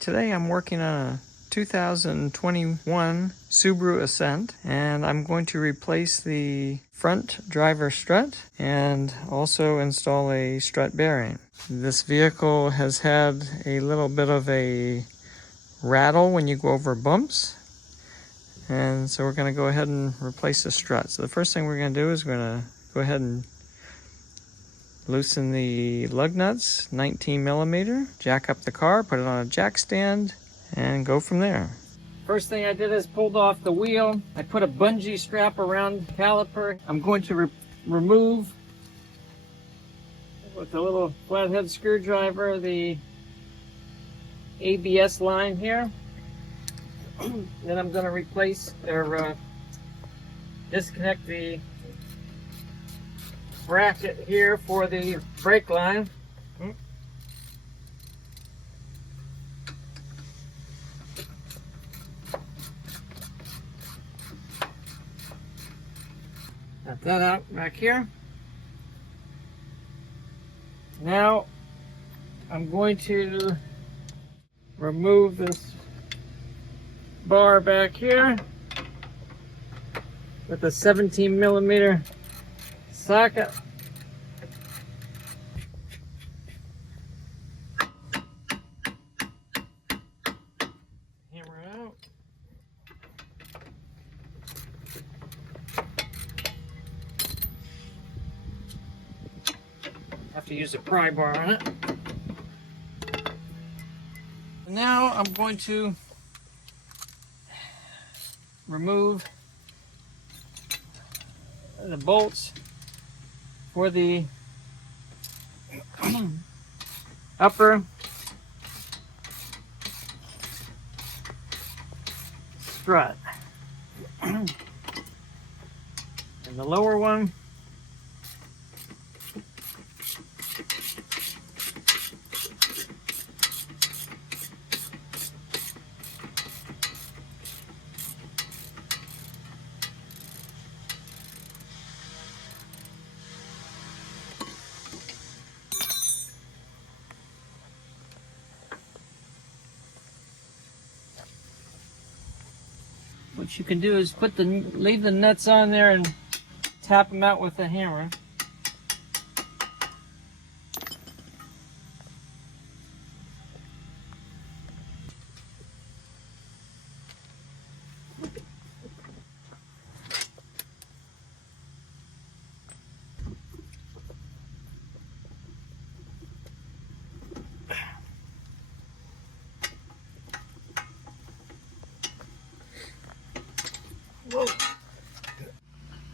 Today I'm working on a 2021 Subaru Ascent, and I'm going to replace the front driver strut and also install a strut bearing. This vehicle has had a little bit of a rattle when you go over bumps, and so we're going to go ahead and replace the strut. So the first thing we're going to do is we're going to go ahead and loosen the lug nuts, 19 millimeter, jack up the car, put it on a jack stand, and go from there. First thing I did is pulled off the wheel. I put a bungee strap around the caliper. I'm going to remove with a little flathead screwdriver the ABS line here. Then I'm going to replace or disconnect the bracket here for the brake line. Got that out back here. Now I'm going to remove this bar back here with a 17 millimeter socket. Hammer it out. Have to use a pry bar on it. Now I'm going to remove the bolts for the upper strut and the lower one. What you can do is leave the nuts on there and tap them out with a hammer. Whoa.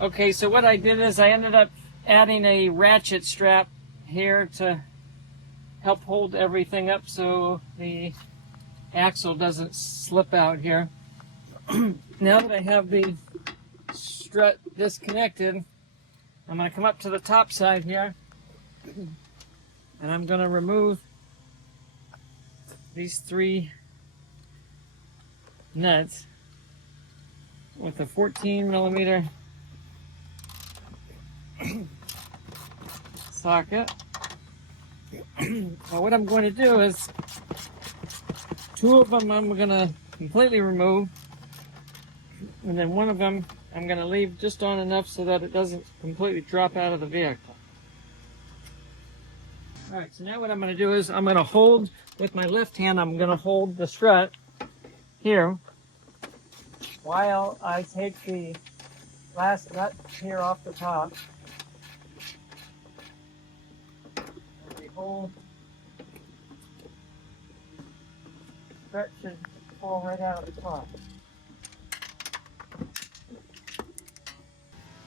Okay, so what I did is I ended up adding a ratchet strap here to help hold everything up so the axle doesn't slip out here. Now that I have the strut disconnected, I'm going to come up to the top side here and I'm going to remove these 3 nuts with a 14 millimeter socket. Now what I'm going to do is 2 of them I'm going to completely remove, and then 1 of them I'm going to leave just on enough so that it doesn't completely drop out of the vehicle. Alright, so now what I'm going to do is I'm going to hold, with my left hand I'm going to hold the strut here while I take the last nut here off the top. And the whole strut should fall right out of the top.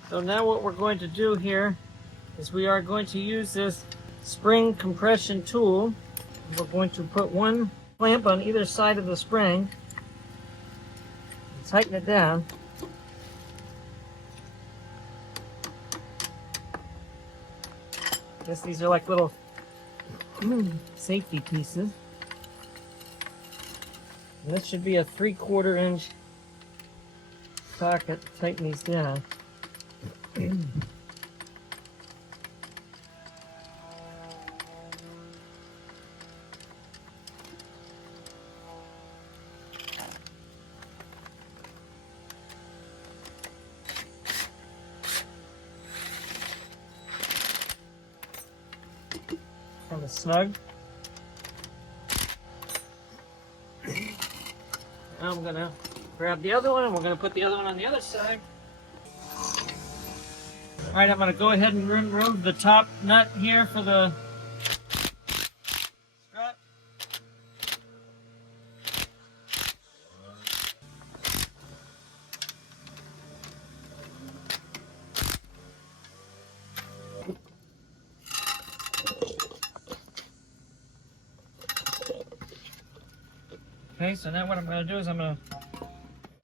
So now what we're going to do here is we are going to use this spring compression tool. We're going to put 1 clamp on either side of the spring, tighten it down. I guess these are like little safety pieces. And this should be a 3/4 inch socket to tighten these down. kind of snug. Now I'm gonna grab the other one and we're gonna put the other one on the other side. All right, I'm gonna go ahead and remove the top nut here for the strut. Okay, so now what I'm gonna do is I'm gonna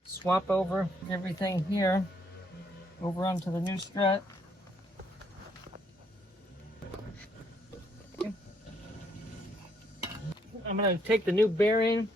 swap over everything here over onto the new strut. Okay. I'm gonna take the new bearing.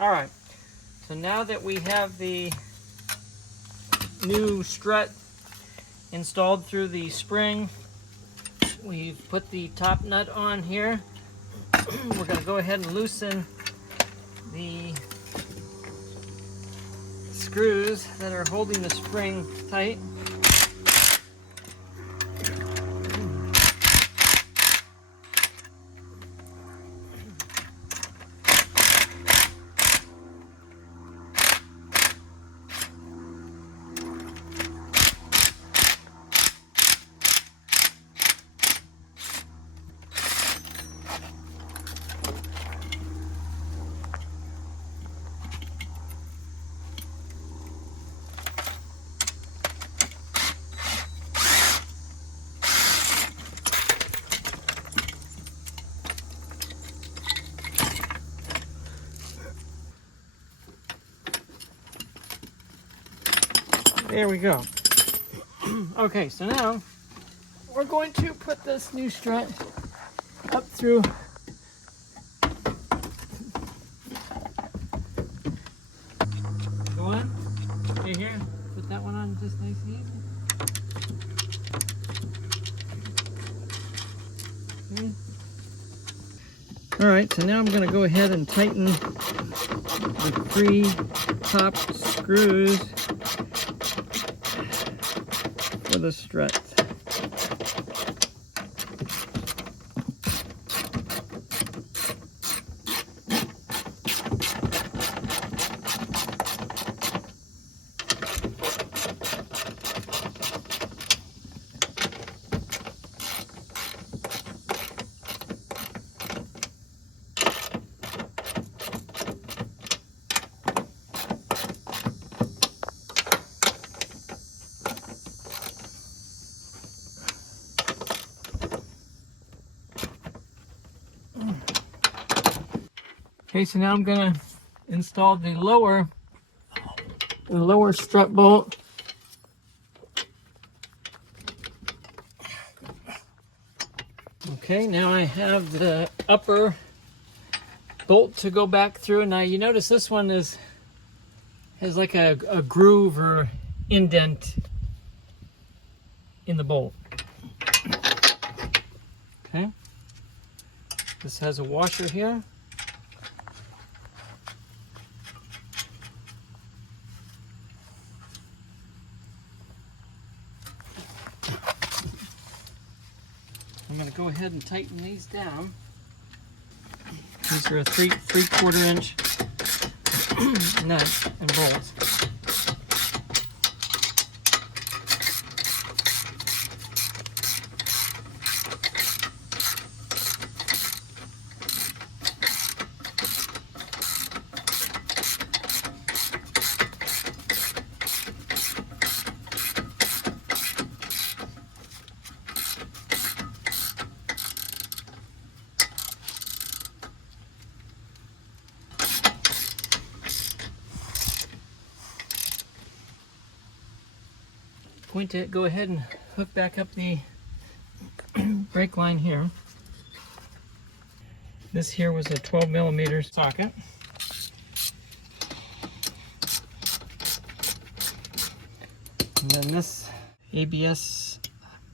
All right, so now that we have the new strut installed through the spring, we've put the top nut on here. We're going to go ahead and loosen the screws that are holding the spring tight. There we go. Okay, so now we're going to put this new strut up through go on. Okay, here, put that one on just nice and easy. Okay. All right, so now I'm going to go ahead and tighten the 3 top screws for the strut. Okay, so now I'm gonna install the lower strut bolt. Okay, now I have the upper bolt to go back through. Now you notice this one has like a groove or indent in the bolt. Okay, this has a washer here. I'm going to go ahead and tighten these down. These are a 3/4 inch nut and bolts. Going to go ahead and hook back up the brake line here. This here was a 12mm socket. then this ABS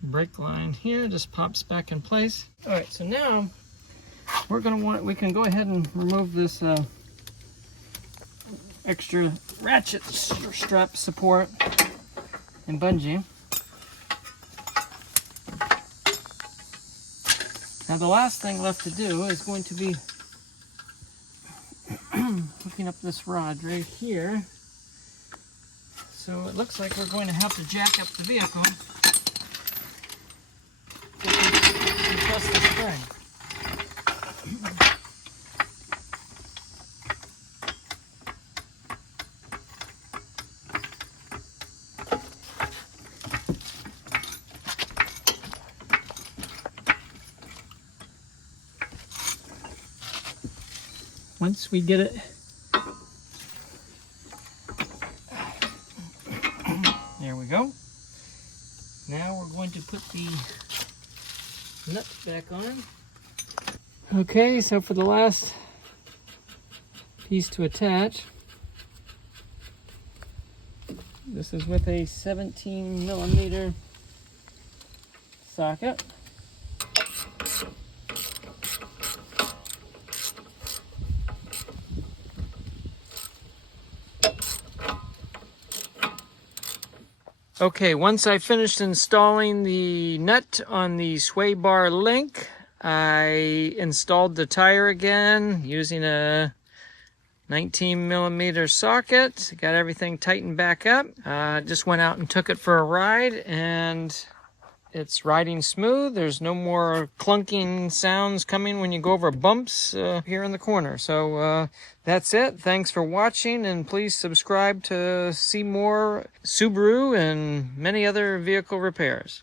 brake line here just pops back in place. All right, so now we can go ahead and remove this extra ratchet strap support and bungee. Now the last thing left to do is going to be hooking up this rod right here. So it looks like we're going to have to jack up the vehicle to press the spring. Once we get it there we go. Now we're going to put the nut back on. Okay, so for the last piece to attach, this is with a 17mm socket. Okay, once I finished installing the nut on the sway bar link, I installed the tire again using a 19mm socket. Got everything tightened back up. Just went out and took it for a ride, and it's riding smooth. There's no more clunking sounds coming when you go over bumps here in the corner. So that's it. Thanks for watching, and please subscribe to see more Subaru and many other vehicle repairs.